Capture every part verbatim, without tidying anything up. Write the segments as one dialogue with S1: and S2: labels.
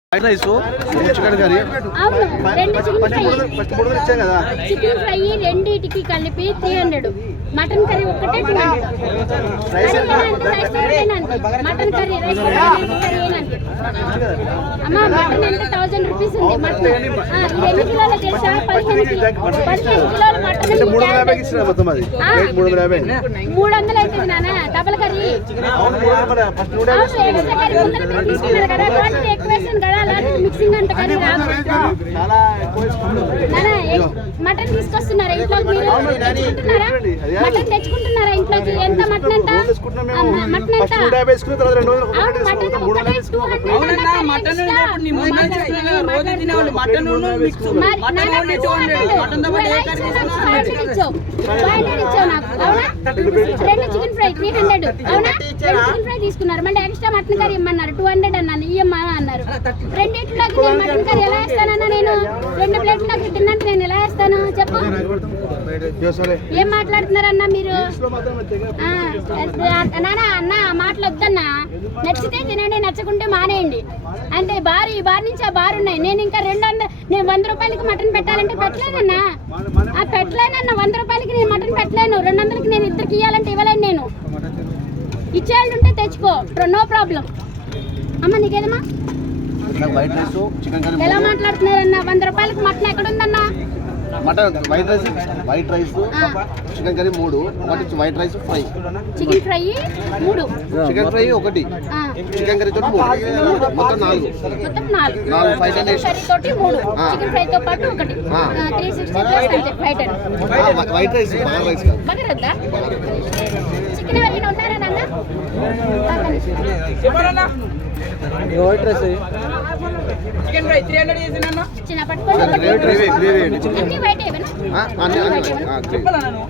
S1: Chicken fry రెండింటికి కలిపి three hundred, mutton curry ఒక్కటే two hundred, mutton curry rice అమ్మా మటన్ అంటే థౌసండ్ రూపీస్ ఉంది. మటన్ ఎన్ని కిలోలు తెలుసా? పదిహేను పదిహేను కిలోలు మటన్ మూడు వందలు అవుతుంది నాన్న. డబల్ కర్రీ తీసుకున్నారు కదా, క్వాంటిటీ ఎక్కువ వేసాను కదా, అలాగే మిక్సింగ్ అంత కర్రీ రాదు. మటన్ తీసుకొస్తున్నారా ఇంట్లోకి? మీరు తెచ్చుకుంటున్నారా? మటన్ తెచ్చుకుంటున్నారా ఇంట్లోకి? ఎంత మటన్ ఎంత మటన్ ఎంత రెండు చికెన్ ఫ్రై త్రీ హండ్రెడ్ అవునా? రెండు చికెన్ ఫ్రై తీసుకున్నారు, మళ్ళీ ఎక్స్ట్రా మటన్ కర్రీ ఇమ్మన్నారు, టూ హండ్రెడ్ అన్నాను ఇయ్యమ్మా అన్నారు. రెండింటిలోకి నేను మటన్ కర్రీ ఎలా వేస్తానన్నా? నేను రెండు ప్లేట్లోకి తిన్నాక నేను ఎలా వేస్తాను చెప్పు? ఏం మాట్లాడుతున్నారన్నా మీరు? నానా అన్న మాటలు వద్దన్నా, నచ్చితే తినండి, నచ్చకుంటే మానేయండి అంటే. బారు ఈ బార్ నుంచి ఆ బార్ ఉన్నాయి. నేను ఇంకా రెండు వందల నేను వంద రూపాయలకి మటన్ పెట్టాలంటే పెట్టలేనన్నా, ఆ పెట్టలేనన్నా వంద రూపాయలకి నేను మటన్ పెట్టలేను. రెండు వందలకి నేను ఇద్దరికి ఇవ్వాలంటే ఇవ్వలేను. నేను ఇచ్చేవాళ్ళు ఉంటే తెచ్చుకో, నో ప్రాబ్లం. అమ్మ నీకేదమ్మా? ఎలా మాట్లాడుతున్నారన్నా? వంద రూపాయలకి మటన్ ఎక్కడ ఉందన్నా?
S2: Mutton white rice white rice chicken curry మూడు, ఒకటి white rice fry,
S1: chicken fry మూడు,
S2: చికెన్ ఫ్రై ఒకటి, చికెన్ కర్రీ తోటి మూడు, మొత్తం నాలుగు
S1: మొత్తం నాలుగు
S2: నాలుగు ఫైవ్ హండ్రెడ్
S1: కర్రీ తోటి మూడు, చికెన్ ఫ్రై తో పాటు ఒకటి, త్రీ సిక్స్టీ ప్లస్ అంతే ఫైవ్ హండ్రెడ్.
S2: వైట్ రైస్ బాగా రైస్ కాదు
S1: బగరద్దా? చికెన్ ఎవరైనా ఉన్నారా నాన్న?
S3: White rice
S4: chicken fry three hundred చేసినా
S1: చిన్న పట్టుకోండి. ఒకటి అన్ని వైట్ ఏవేనా? అన్ని వైట్ ఏవేనా?
S4: చెప్పాలా నేను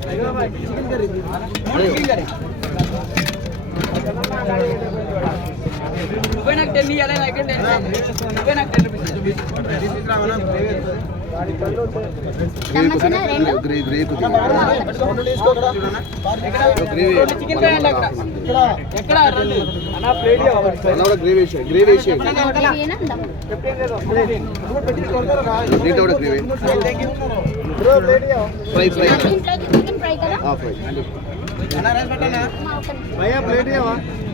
S4: నువ్వే నాకు టెన్ ఇవ్వాలి, నాకు టెన్ నువ్వే నాకు టెన్ రూపీస్. చికెన్ ఫ్రై అంటే ఎక్కడ ఎక్కడ
S2: gravy gravy fry fry
S1: chicken fry కదా
S2: ఫ్రై
S3: భయ్యా ప్లేట్ ఇవ్వవా?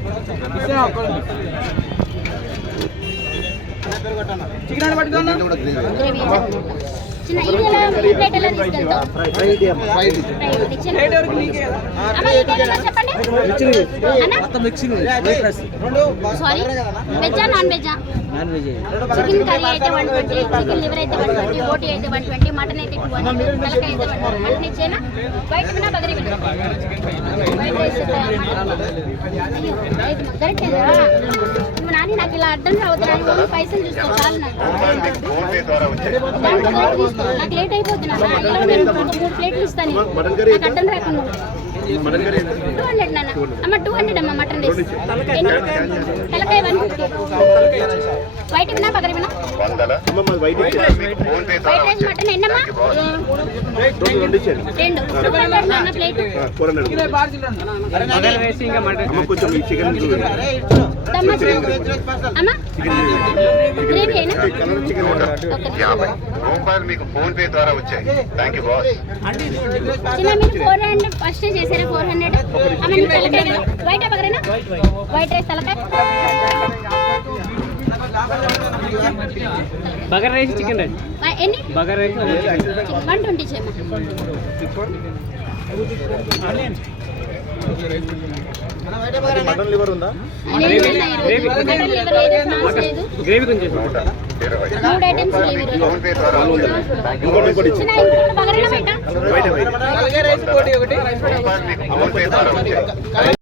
S4: చికెన్ అంటే పట్టుకున్నా
S1: గ్రేవీ చిన్న ఇది ఎలా ఈ ప్లేట్ ఎలా తీసుకెళ్తావు?
S3: ఫ్రై ఇవ్వమ్మా.
S1: ఫ్రై ఇది చిన్న
S4: ప్లేట్ వరకు నీకే కదా.
S1: అమ్మ ఇదేనా చెప్పండి? అన్న
S3: మొత్తం మిక్సింగ్ వైట్ రైస్
S1: సారీ వెజ్జా నాన్ వెజ్జా?
S3: Non veg.
S1: చికెన్ కర్రీ అయితే వన్ ట్వంటీ, చికెన్ లివర్ అయితే వన్ ట్వంటీ, బోటీ అయితే వన్ ట్వంటీ, మటన్ అయితే టూ హండ్రెడ్, తలకాయ అయితే వన్ ట్వంటీ. మటన్ ఇచ్చేనా? వైట్ వినా బగరి వినా? వైట్ రైస్ అయ్యో కరెక్ట్ కదా నాని, నాకు ఇలా అడ్డం రావద్దు, పైసలు చూసుకో చాలు నాకు. దాంట్లో కరెక్ట్ తీసుకో, నాకు లేట్ అయిపోద్ది నాన్న. ఇలా నేను మూడు ప్లేట్లు ఇస్తాను, నాకు అడ్డం రాకుండా. టూ హండ్రెడ్ నాన్న. అమ్మ టూ హండ్రెడ్ అమ్మ మటన్ రైస్. తలకాయ వన్ ఫిఫ్టీ. వైట్ వినా బగరి వినా? వైట్ రైస్ మటన్ ఎన్నమ్మా? రెండు టూ హండ్రెడ్ నాన్న ప్లేట్. అమ్మ గ్రేవీ అయినా
S5: మీకు ఫోన్ పే ద్వారా వచ్చాయి. Thank you boss.
S1: చిన్న మీరు ఫోర్ హండ్రెడ్ ఫస్ట్ చేసారా? ఫోర్ హండ్రెడ్ అమ్మ నీ తలకాయ వైట్ బగరేనా? వైట్ రైస్ తలకాయ
S3: బగర్ రైస్ చికెన్ రైస్
S1: ఎన్ని?
S3: బగర్ రైస్
S1: వన్ ట్వంటీ చేయమ్మా.
S2: మటన్ లివర్ ఉందా?
S3: గ్రేవీ కొంచెం
S1: మూడు ఐటమ్స్
S5: ఫోన్ పే ద్వారా
S1: చిన్న ఇంట్లో బగరేనా బయట?
S4: రైస్ ఒకటి ఒకటి
S5: మీకు ఫోన్ పే ద్వారా వచ్చాయి.